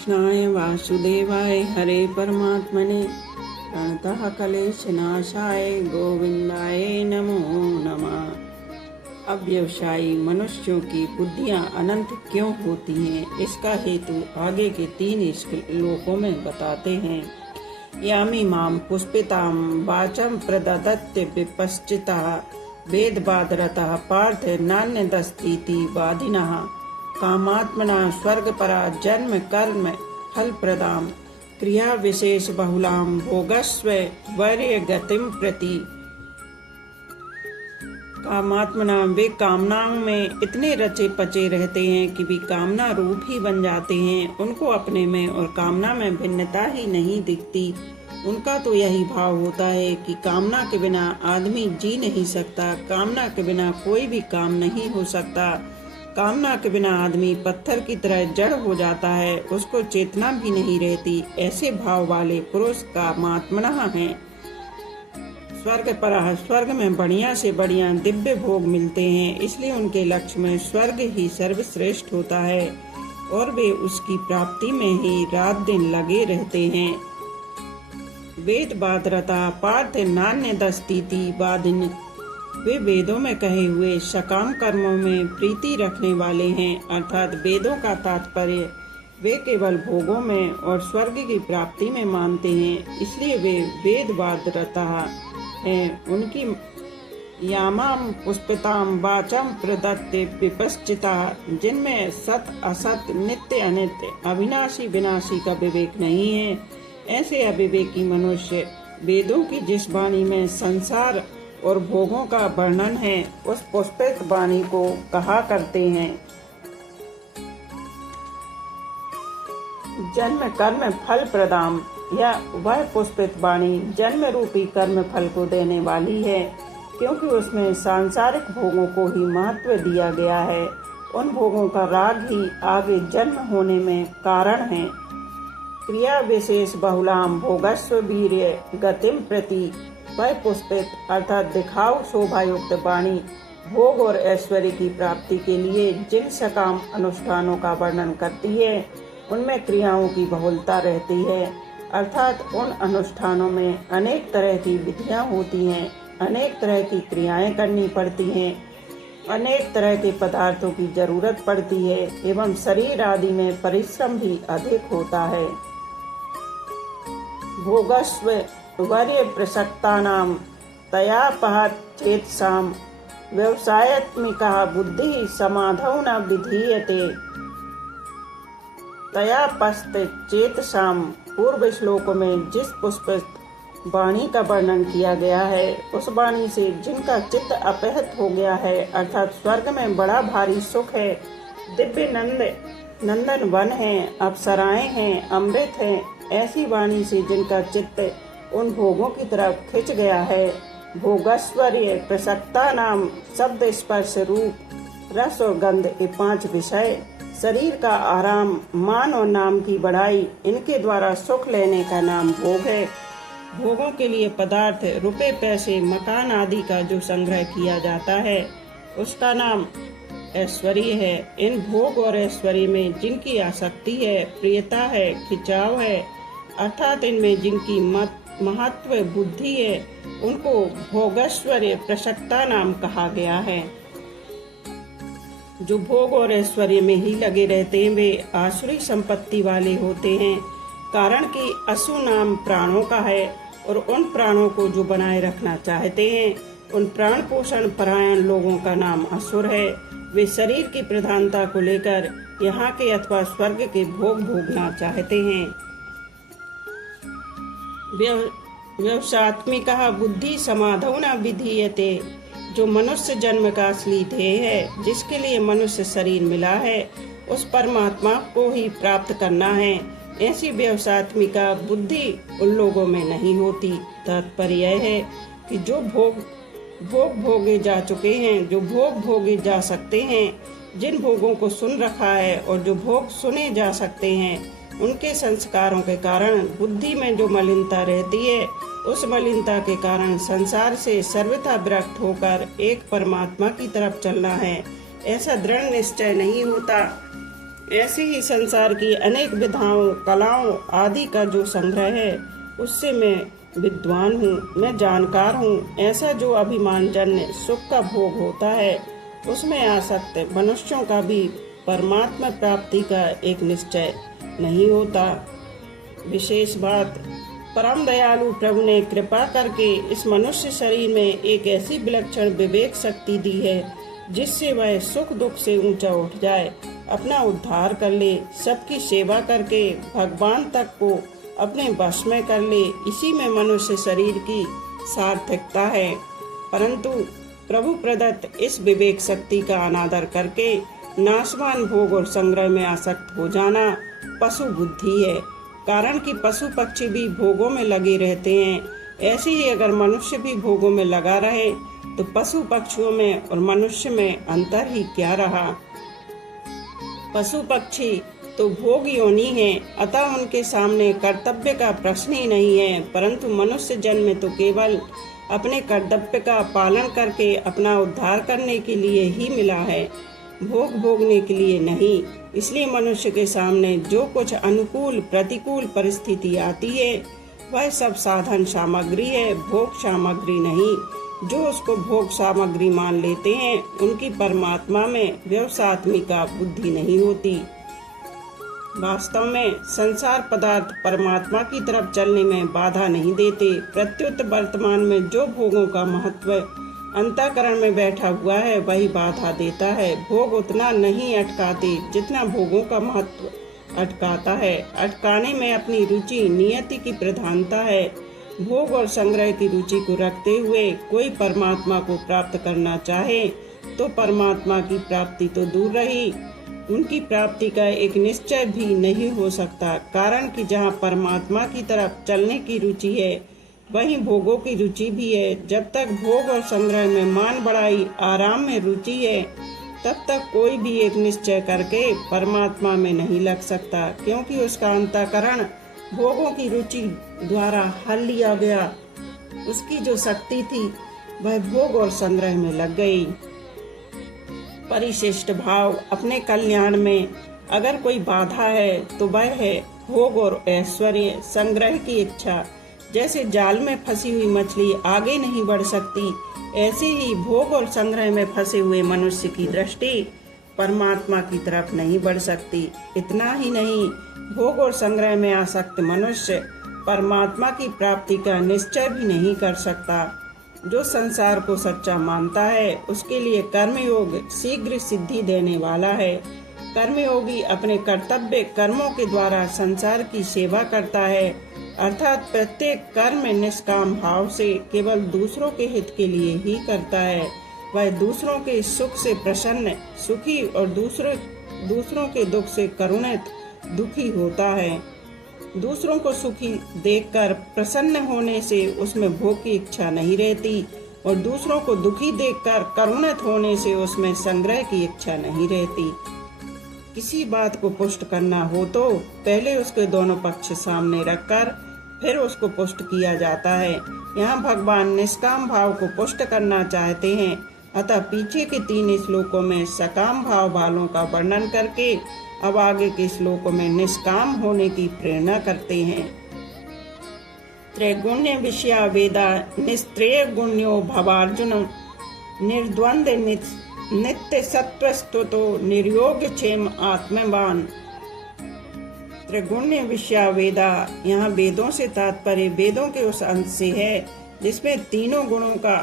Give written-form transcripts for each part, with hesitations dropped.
कृष्णाय वासुदेवाय हरे परमात्मने प्रणतः क्लेशनाशाय गोविंदाय नमो नमः। अव्यवसायी मनुष्यों की बुद्धियां अनंत क्यों होती हैं, इसका हेतु आगे के 3 श्लोकों में बताते हैं। यामी माम पुष्पिताम वाचम प्रददत्य विपश्चितः वेदवादरतः पार्थ नान्यदस्तीति वादिनः कामात्मना स्वर्गपरा जन्म कर्म फल प्रदाम क्रिया विशेष बहुलाम भोगस्व वर्य गतिम प्रति। कामात्मना वे कामनाओं में इतने रचे पचे रहते हैं कि भी कामना रूप ही बन जाते हैं। उनको अपने में और कामना में भिन्नता ही नहीं दिखती। उनका तो यही भाव होता है कि कामना के बिना आदमी जी नहीं सकता, कामना के बिना कोई भी काम नहीं हो सकता। कामना के बिना आदमी पत्थर की तरह जड़ हो जाता है, उसको चेतना भी नहीं रहती। ऐसे भाव वाले पुरुष कामात्मना हैं। स्वर्ग पर स्वर्ग में बढ़िया से बढ़िया दिव्य भोग मिलते हैं, इसलिए उनके लक्ष्य में स्वर्ग ही सर्वश्रेष्ठ होता है और वे उसकी प्राप्ति में ही रात दिन लगे रहते हैं। वेद बादरता पार्थ नान्य दस्तीति वादिन, वे वेदों में कहे हुए सकाम कर्मों में प्रीति रखने वाले हैं, अर्थात वेदों का तात्पर्य वे केवल भोगों में और स्वर्ग की प्राप्ति में मानते हैं, इसलिए वे वेदवादरता हैं। उनकी यामाम पुष्पिताम वाचम प्रदत्ते विपश्चिता, जिनमें सत असत नित्य अनित्य अविनाशी विनाशी का विवेक नहीं है, ऐसे अविवेकी मनुष्य वेदों की जिस वाणी में संसार और भोगों का वर्णन है, उस पुष्पित वाणी को कहा करते हैं। जन्म कर्म फल प्रदाम, या वह पुष्पित वाणी जन्म रूपी कर्म फल को देने वाली है, क्योंकि उसमें सांसारिक भोगों को ही महत्व दिया गया है। उन भोगों का राग ही आगे जन्म होने में कारण है। क्रिया विशेष बहुलाम भोगस्व वीर्य गतिम प्रति, वह पुष्पित अर्थात दिखाऊ शोभायुक्त वाणी भोग और ऐश्वर्य की प्राप्ति के लिए जिन सकाम अनुष्ठानों का वर्णन करती है, उनमें क्रियाओं की बहुलता रहती है, अर्थात उन अनुष्ठानों में अनेक तरह की विधियां होती हैं, अनेक तरह की क्रियाएं करनी पड़ती हैं, अनेक तरह के पदार्थों की जरूरत पड़ती है एवं शरीर आदि में परिश्रम भी अधिक होता है। भोगस्व वर्य प्रसक्तानाम तयापहत चेतसाम व्यवसायत्मिका बुद्धि समाधौ न विधीयते तयापस्त चेतसाम। पूर्व श्लोकों में जिस पुष्पित वाणी का वर्णन किया गया है, उस वाणी से जिनका चित्त अपहत हो गया है, अर्थात स्वर्ग में बड़ा भारी सुख है, दिव्य नंदन वन है, अप्सराएं हैं, अमृत है, ऐसी वाणी से जिनका चित्त उन भोगों की तरफ खिंच गया है। भोगस्वर्य प्रसक्ता नाम शब्द स्पर्श रूप रस और गंध ये 5 विषय, शरीर का आराम, मान और नाम की बढ़ाई, इनके द्वारा सुख लेने का नाम भोग है। भोगों के लिए पदार्थ, रुपए पैसे, मकान आदि का जो संग्रह किया जाता है, उसका नाम ऐश्वर्य है। इन भोग और ऐश्वर्य में जिनकी आसक्ति है, प्रियता है, खिंचाव है, अर्थात इनमें जिनकी महत्व बुद्धि है, उनको भोगैश्वर्य प्रसक्ता नाम कहा गया है। जो भोग और ऐश्वर्य में ही लगे रहते हैं, वे आसुरी संपत्ति वाले होते हैं, कारण कि असु नाम प्राणों का है और उन प्राणों को जो बनाए रखना चाहते हैं, उन प्राण पोषण परायण लोगों का नाम असुर है। वे शरीर की प्रधानता को लेकर यहाँ के अथवा स्वर्ग के भोग भोगना चाहते हैं। व्यवसात्मिका बुद्धि समाधौ न विधीयते, जो मनुष्य जन्म का असली ध्येय है, जिसके लिए मनुष्य शरीर मिला है, उस परमात्मा को ही प्राप्त करना है, ऐसी व्यवसात्मिका बुद्धि उन लोगों में नहीं होती। तात्पर्य यह है कि जो भोग भोगे जा चुके हैं, जो भोग भोगे जा सकते हैं, जिन भोगों को सुन रखा है और जो भोग सुने जा सकते हैं, उनके संस्कारों के कारण बुद्धि में जो मलिनता रहती है, उस मलिनता के कारण संसार से सर्वथा विरक्त होकर एक परमात्मा की तरफ चलना है, ऐसा दृढ़ निश्चय नहीं होता। ऐसे ही संसार की अनेक विधाओं, कलाओं आदि का जो संग्रह है, उससे मैं विद्वान हूँ, मैं जानकार हूँ। ऐसा जो अभिमानजन्य सुख का भोग होता है, उसमें आसक्त मनुष्यों का भी परमात्मा प्राप्ति का एक निश्चय नहीं होता। विशेष बात, परम दयालु प्रभु ने कृपा करके इस मनुष्य शरीर में एक ऐसी विलक्षण विवेक शक्ति दी है, जिससे वह सुख दुख से ऊंचा उठ जाए, अपना उद्धार कर ले, सबकी सेवा करके भगवान तक को अपने वश में कर ले। इसी में मनुष्य शरीर की सार्थकता है। परंतु प्रभु प्रदत्त इस विवेक शक्ति का अनादर करके नाशवान भोग और संग्रह में आसक्त हो जाना पशु बुद्धि है। कारण कि पशु पक्षी भी भोगों में लगे रहते हैं, ऐसे ही अगर मनुष्य भी भोगों में लगा रहे तो पशु पक्षियों में और मनुष्य में अंतर ही क्या रहा। पशु पक्षी तो भोग योनि है, अतः उनके सामने कर्तव्य का प्रश्न ही नहीं है। परंतु मनुष्य जन्म में तो केवल अपने कर्तव्य का पालन करके अपना उद्धार करने के लिए ही मिला है, भोग भोगने के लिए नहीं। इसलिए मनुष्य के सामने जो कुछ अनुकूल प्रतिकूल परिस्थिति आती है, वह सब साधन सामग्री है, भोग सामग्री नहीं। जो उसको भोग सामग्री मान लेते हैं, उनकी परमात्मा में व्यवसात्मिका बुद्धि नहीं होती। वास्तव में संसार पदार्थ परमात्मा की तरफ चलने में बाधा नहीं देते। प्रत्युत वर्तमान में जो भोगों का महत्व अंतःकरण में बैठा हुआ है, वही बाधा देता है। भोग उतना नहीं अटकाते जितना भोगों का महत्व अटकाता है। अटकाने में अपनी रुचि नियति की प्रधानता है। भोग और संग्रह की रुचि को रखते हुए कोई परमात्मा को प्राप्त करना चाहे तो परमात्मा की प्राप्ति तो दूर रही, उनकी प्राप्ति का एक निश्चय भी नहीं हो सकता। कारण कि जहाँ परमात्मा की तरफ चलने की रुचि है, वहीं भोगों की रुचि भी है। जब तक भोग और संग्रह में मान बढ़ाई आराम में रुचि है, तब तक कोई भी एक निश्चय करके परमात्मा में नहीं लग सकता, क्योंकि उसका अंतःकरण भोगों की रुचि द्वारा हल लिया गया। उसकी जो शक्ति थी वह भोग और संग्रह में लग गई। परिशिष्ट भाव अपने कल्याण में अगर कोई बाधा है तो वह है भोग और ऐश्वर्य, संग्रह की इच्छा। जैसे जाल में फंसी हुई मछली आगे नहीं बढ़ सकती, ऐसे ही भोग और संग्रह में फंसे हुए मनुष्य की दृष्टि परमात्मा की तरफ नहीं बढ़ सकती। इतना ही नहीं, भोग और संग्रह में आसक्त मनुष्य परमात्मा की प्राप्ति का निश्चय भी नहीं कर सकता। जो संसार को सच्चा मानता है, उसके लिए कर्मयोग शीघ्र सिद्धि देने वाला है। कर्मयोगी अपने कर्तव्य कर्मों के द्वारा संसार की सेवा करता है, अर्थात प्रत्येक कर्म निष्काम भाव से केवल दूसरों के हित के लिए ही करता है। वह दूसरों के सुख से प्रसन्न सुखी और दूसरों के दुख से करुणित दुखी होता है। दूसरों को सुखी देखकर प्रसन्न होने से उसमें भोग की इच्छा नहीं रहती, और दूसरों को दुखी देखकर करुणित होने से उसमें संग्रह की इच्छा नहीं रहती। किसी बात को पुष्ट करना हो तो पहले उसके दोनों पक्ष सामने रखकर फिर उसको पुष्ट किया जाता है। यहाँ भगवान निष्काम भाव को पुष्ट करना चाहते हैं, अतः पीछे के 3 श्लोकों में सकाम भाव वालों का वर्णन करके अब आगे के श्लोकों में निष्काम होने की प्रेरणा करते हैं। त्रैगुण्य विषया वेदा निस्त्रेय गुण्यो भवार्जुन निर्द्वंद नित्य सत्वस्तुतो निर्योग क्षेम आत्मवान। त्रिगुण्य विषया वेदा, यहाँ वेदों से तात्पर्य वेदों के उस अंश से है जिसमें तीनों गुणों का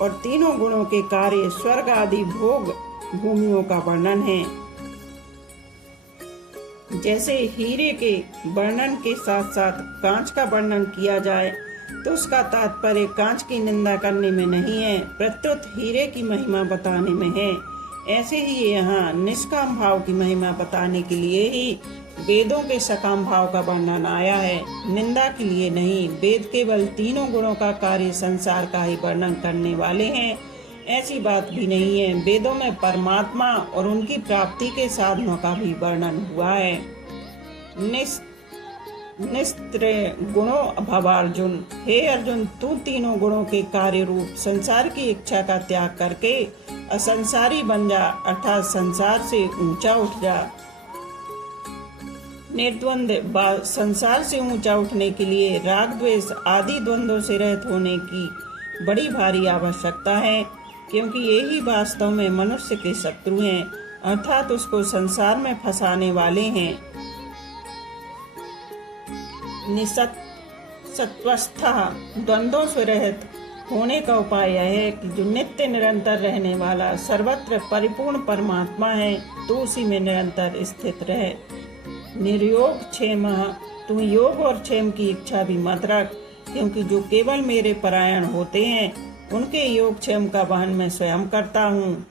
और तीनों गुणों के कार्य स्वर्ग आदि भोग भूमियों का वर्णन है। जैसे हीरे के वर्णन के साथ साथ कांच का वर्णन किया जाए तो उसका तात्पर्य कांच की निंदा करने में नहीं है, प्रत्युत हीरे की महिमा बताने में है। ऐसे ही यहाँ निष्काम भाव की महिमा बताने के लिए ही वेदों के सकाम भाव का वर्णन आया है, निंदा के लिए नहीं। वेद केवल तीनों गुणों का कार्य संसार का ही वर्णन करने वाले हैं, ऐसी बात भी नहीं है। वेदों में परमात्मा और उनकी प्राप्ति के साधनों का भी वर्णन हुआ है। निस्त्रय गुणों भवार्जुन, हे अर्जुन, तू तीनों गुणों के कार्य रूप संसार की इच्छा का त्याग करके असंसारी बन जा, अर्थात संसार से ऊंचा उठ जा। निर्द्वंद संसार से ऊंचा उठने के लिए राग द्वेष आदि द्वंद्वों से रहित होने की बड़ी भारी आवश्यकता है, क्योंकि यही वास्तव में मनुष्य के शत्रु हैं, अर्थात उसको संसार में फंसाने वाले हैं। निसत्वस्थः द्वंद्वों से रहित होने का उपाय यह है कि जो नित्य निरंतर रहने वाला सर्वत्र परिपूर्ण परमात्मा है, तो उसी में निरंतर स्थित रहे। निर्योग क्षेम, तुम योग और क्षेम की इच्छा भी मत रख, क्योंकि जो केवल मेरे परायण होते हैं उनके योग क्षेम का वहन मैं स्वयं करता हूँ।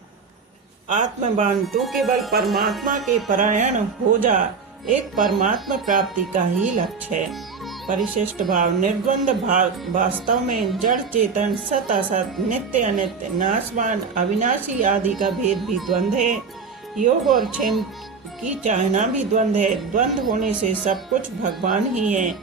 आत्मवान, तू केवल परमात्मा के परायण हो जा, एक परमात्मा प्राप्ति का ही लक्ष्य है। परिशिष्ट भाव, निर्द्वंद भाव वास्तव में जड़ चेतन, सत असत, नित्य अनित्य, नाशवान अविनाशी आदि का भेद भी द्वंद है। योग और क्षेम की चाहना भी द्वंद है। द्वंद होने से सब कुछ भगवान ही है,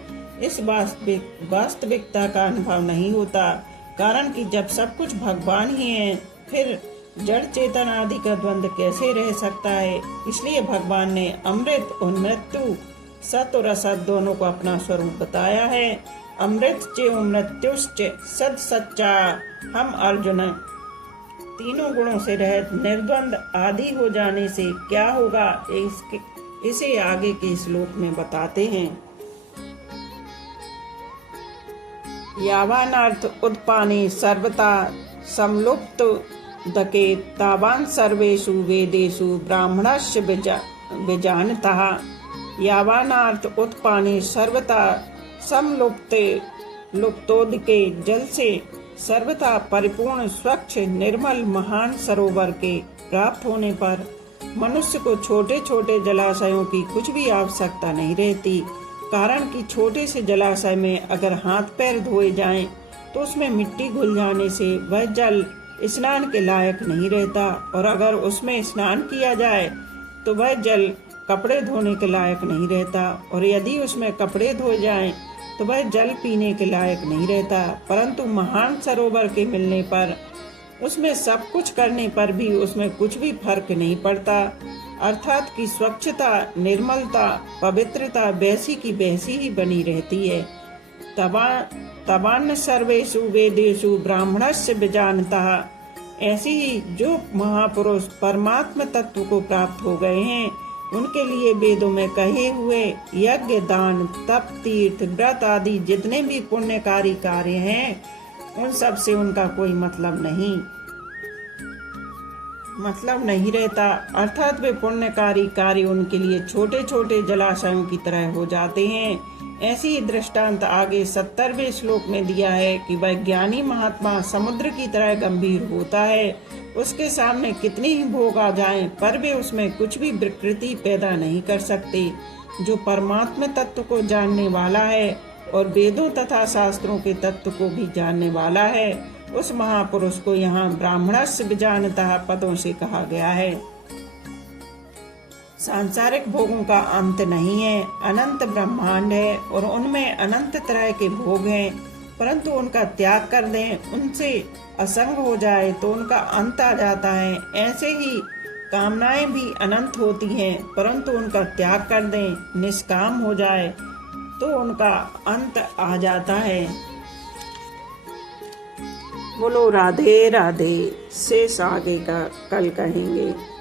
इस वास्तविकता का अनुभव नहीं होता, कारण कि जब सब कुछ भगवान ही है, फिर जड़ चेतन आदि का द्वंद कैसे रह सकता है। इसलिए भगवान ने अमृत और मृत्यु, सत और असत दोनों को अपना स्वरूप बताया है। अमृत चे मृत्युश्च सद सच्चा। हम अर्जुन तीनों गुणों से रहित निर्द्वंद आदि हो जाने से क्या होगा, इसे आगे के श्लोक में बताते हैं। यावानर्थ उत्पाने सर्वथा समलुप्त दके तावान सर्वेषु वेदेषु ब्राह्मणस्य विजानतः। यावानर्थ उत्पाने सर्वथा समलुप्ते लुप्तोदके, जल से सर्वथा परिपूर्ण स्वच्छ निर्मल महान सरोवर के प्राप्त होने पर मनुष्य को छोटे छोटे जलाशयों की कुछ भी आवश्यकता नहीं रहती, कारण कि छोटे से जलाशय में अगर हाथ पैर धोए जाएं, तो उसमें मिट्टी घुल जाने से वह जल स्नान के लायक नहीं रहता, और अगर उसमें स्नान किया जाए तो वह जल कपड़े धोने के लायक नहीं रहता, और यदि उसमें कपड़े धोए जाएं तो वह जल पीने के लायक नहीं रहता। परंतु महान सरोवर के मिलने पर उसमें सब कुछ करने पर भी उसमें कुछ भी फर्क नहीं पड़ता, अर्थात कि स्वच्छता, निर्मलता, पवित्रता वैसी की वैसी ही बनी रहती है। तवान्न सर्वेषु वेदेषु ब्राह्मणस्य विजानतः। ऐसी ही जो महापुरुष परमात्म तत्व को प्राप्त हो गए हैं, उनके लिए वेदों में कहे हुए यज्ञ, दान, तप, तीर्थ, व्रत आदि जितने भी पुण्यकारी कार्य हैं, उन सब से उनका कोई मतलब नहीं रहता, अर्थात वे पुण्यकारी कार्य उनके लिए छोटे छोटे जलाशयों की तरह हो जाते हैं। ऐसी ही दृष्टांत आगे 70वें श्लोक में दिया है कि वह ज्ञानी महात्मा समुद्र की तरह गंभीर होता है, उसके सामने कितनी ही भोग आ जाएं, पर वे उसमें कुछ भी विकृति पैदा नहीं कर सकते। जो परमात्म तत्व को जानने वाला है और वेदों तथा शास्त्रों के तत्व को भी जानने वाला है, उस महापुरुष को यहाँ ब्राह्मणस्य विजानतः पदों से कहा गया है। सांसारिक भोगों का अंत नहीं है, अनंत ब्रह्मांड है और उनमें अनंत तरह के भोग हैं, परंतु उनका त्याग कर दें, उनसे असंग हो जाए तो उनका अंत आ जाता है। ऐसे ही कामनाएं भी अनंत होती हैं, परंतु उनका त्याग कर दें, निष्काम हो जाए तो उनका अंत आ जाता है। बोलो राधे राधे। शेष आगे का कल कहेंगे।